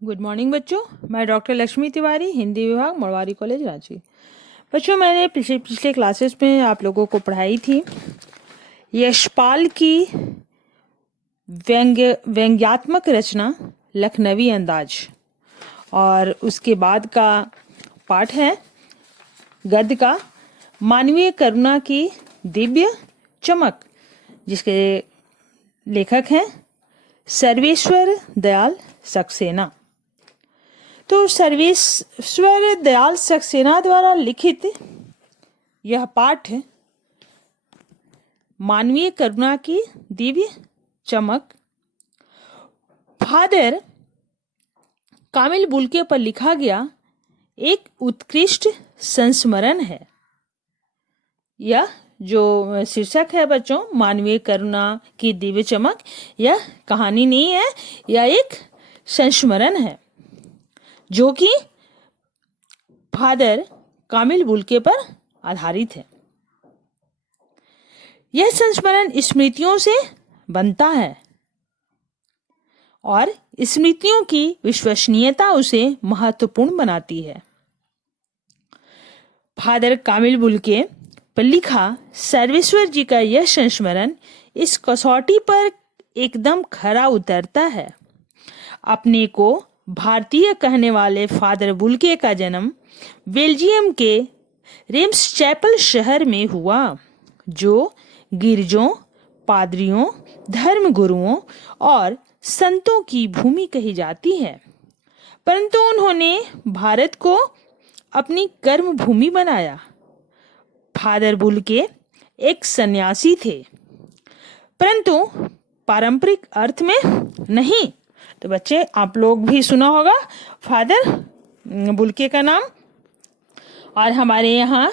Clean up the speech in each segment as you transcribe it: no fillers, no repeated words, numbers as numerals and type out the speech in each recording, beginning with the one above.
Good morning बच्चों। मैं doctor Lakshmi Tiwari, Hindi विभाग, मरवारी कॉलेज, रांची। बच्चों, मैंने पिछले क्लासेस में आप लोगों को पढ़ाई थी यशपाल की व्यंग्यात्मक रचना लखनवी अंदाज, और उसके बाद का पाठ है गद्य का मानवीय करुणा की दिव्य चमक, जिसके लेखक हैं सर्वेश्वर दयाल सक्सेना। तो सर्वेश्वर दयाल सक्सेना द्वारा लिखित यह पाठ मानवीय करुणा की दिव्य चमक फादर कामिल बुल्के पर लिखा गया एक उत्कृष्ट संस्मरण है। यह जो शीर्षक है बच्चों, मानवीय करुणा की दिव्य चमक, यह कहानी नहीं है, यह एक संस्मरण है जो कि फादर कामिल बुल्के पर आधारित है। यह संस्मरण स्मृतियों से बनता है और स्मृतियों की विश्वसनीयता उसे महत्वपूर्ण बनाती है। फादर कामिल बुल्के पर लिखा सर्वेश्वर जी का यह संस्मरण इस कसौटी पर एकदम खरा उतरता है। अपने को भारतीय कहने वाले फादर बुल्के का जन्म बेल्जियम के रेम्स चैपल शहर में हुआ, जो गिरजों, पादरियों, धर्मगुरुओं और संतों की भूमि कही जाती है। परंतु उन्होंने भारत को अपनी कर्म भूमि बनाया। फादर बुल्के एक सन्यासी थे, परंतु पारंपरिक अर्थ में नहीं। तो बच्चे, आप लोग भी सुना होगा फादर बुल्के का नाम, और हमारे यहाँ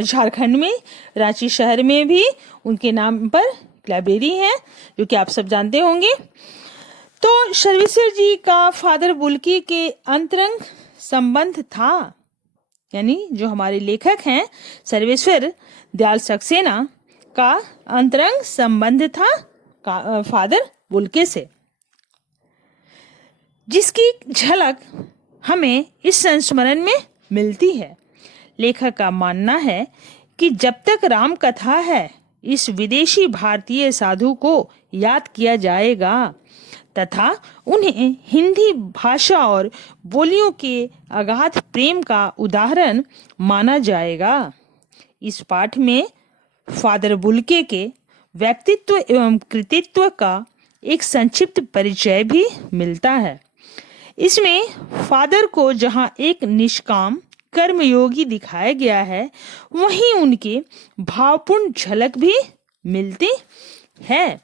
झारखंड में रांची शहर में भी उनके नाम पर लाइब्रेरी है, जो कि आप सब जानते होंगे। तो सर्वेश्वर जी का फादर बुल्के के अंतरंग संबंध था, यानी जो हमारे लेखक हैं सर्वेश्वर दयाल सक्सेना का अंतरंग संबंध था फादर बुल्के से, जिसकी झलक हमें इस संस्मरण में मिलती है। लेखक का मानना है कि जब तक राम कथा है, इस विदेशी भारतीय साधु को याद किया जाएगा तथा उन्हें हिंदी भाषा और बोलियों के अगाध प्रेम का उदाहरण माना जाएगा। इस पाठ में फादर बुल्के के व्यक्तित्व एवं कृतित्व का एक संक्षिप्त परिचय भी मिलता है। इसमें फादर को जहां एक निष्काम कर्मयोगी दिखाया गया है, वहीं उनके भावपूर्ण झलक भी मिलती है।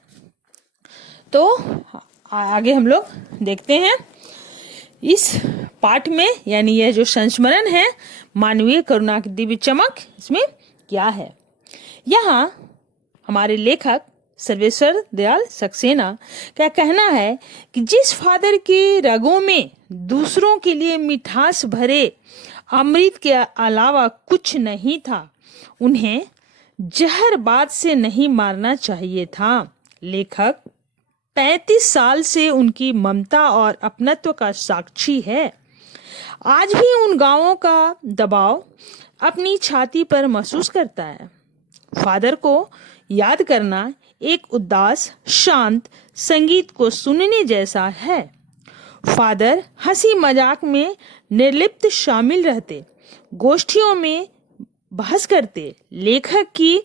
तो आगे हम लोग देखते हैं इस पाठ में, यानी यह जो संस्मरण है मानवीय करुणा की दिव्य चमक, इसमें क्या है। यहाँ हमारे लेखक सर्वेश्वर दयाल सक्सेना का कहना है कि जिस फादर के रगों में दूसरों के लिए मिठास भरे अमृत के अलावा कुछ नहीं था, उन्हें जहरबाद से नहीं मारना चाहिए था। लेखक 35 साल से उनकी ममता और अपनत्व का साक्षी है। आज भी उन गांवों का दबाव अपनी छाती पर महसूस करता है। फादर को याद करना एक उदास शांत संगीत को सुनने जैसा है। फादर हंसी मजाक में निर्लिप्त शामिल रहते, गोष्ठियों में बहस करते, लेखक की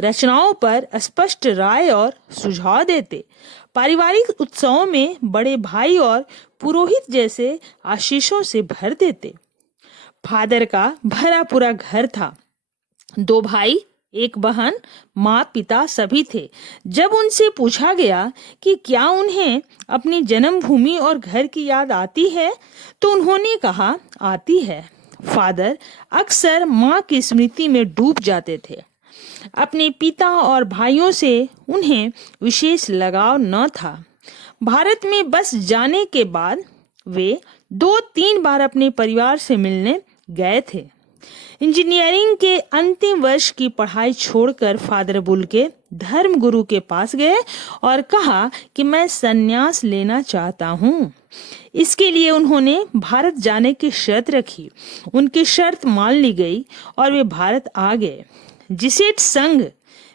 रचनाओं पर स्पष्ट राय और सुझाव देते, पारिवारिक उत्सवों में बड़े भाई और पुरोहित जैसे आशीषों से भर देते। फादर का भरा पूरा घर था, 2 भाई, 1 बहन, माँ पिता सभी थे। जब उनसे पूछा गया कि क्या उन्हें अपनी जन्मभूमि और घर की याद आती है, तो उन्होंने कहा आती है। फादर अक्सर माँ की स्मृति में डूब जाते थे। अपने पिता और भाइयों से उन्हें विशेष लगाव न था। भारत में बस जाने के बाद वे 2-3 बार अपने परिवार से मिलने गए थे। इंजीनियरिंग के अंतिम वर्ष की पढ़ाई छोड़कर फादर बुल्के धर्म गुरु के पास गए और कहा कि मैं संन्यास लेना चाहता हूँ। इसके लिए उन्होंने भारत जाने की शर्त रखी। उनकी शर्त मान ली गई और वे भारत आ गए। जेसुइट संघ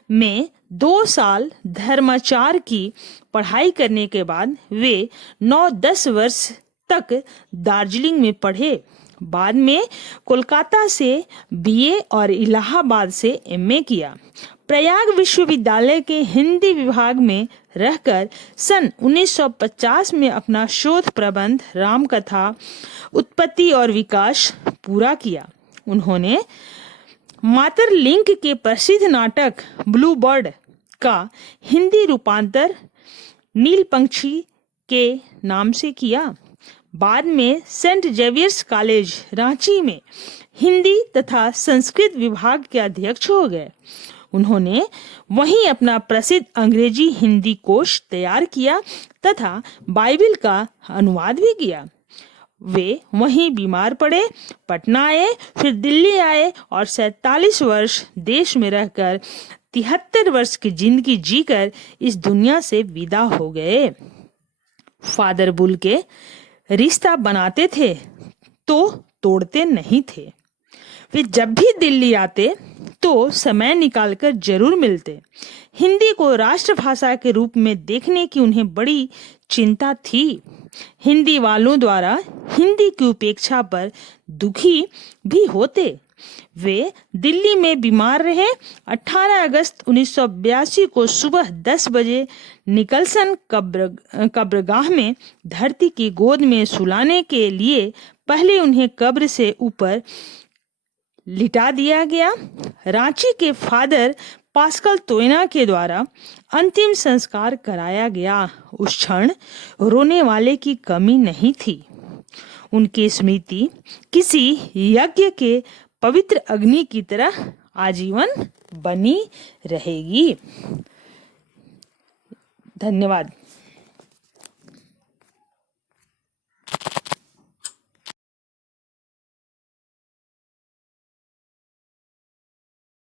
में 2 साल धर्माचार की पढ़ाई करने के बाद वे 9-10 वर्ष तक दार्जिलिंग में पढ़े। बाद में कोलकाता से बीए और इलाहाबाद से एमए किया। प्रयाग विश्वविद्यालय के हिंदी विभाग में रहकर सन 1950 में अपना शोध प्रबंध रामकथा उत्पत्ति और विकास पूरा किया। उन्होंने मातरलिंक के प्रसिद्ध नाटक ब्लू बर्ड का हिंदी रूपांतर नीलपंछी के नाम से किया। बाद में सेंट जेवियर्स कॉलेज रांची में हिंदी तथा संस्कृत विभाग के अध्यक्ष हो गए। उन्होंने वहीं अपना प्रसिद्ध अंग्रेजी हिंदी कोश तैयार किया तथा बाइबिल का अनुवाद भी किया। वे वहीं बीमार पड़े, पटना आए, फिर दिल्ली आए और 47 वर्ष देश में रहकर 73 वर्ष की जिंदगी जीकर इस दुनिया से विदा हो गए। फादर बुल्के रिश्ता बनाते थे तो तोड़ते नहीं थे। वे जब भी दिल्ली आते तो समय निकालकर जरूर मिलते। हिंदी को राष्ट्रभाषा के रूप में देखने की उन्हें बड़ी चिंता थी। हिंदी वालों द्वारा हिंदी की उपेक्षा पर दुखी भी होते। वे दिल्ली में बीमार रहे। 18 अगस्त 1982 को सुबह 10 बजे निकलसन कब्रगाह में धरती की गोद में सुलाने के लिए पहले उन्हें कब्र से ऊपर लिटा दिया गया। रांची के फादर पास्कल तोयना के द्वारा अंतिम संस्कार कराया गया। उस क्षण रोने वाले की कमी नहीं थी। उनकी स्मृति किसी यज्ञ के पवित्र अग्नि की तरह आजीवन बनी रहेगी। धन्यवाद।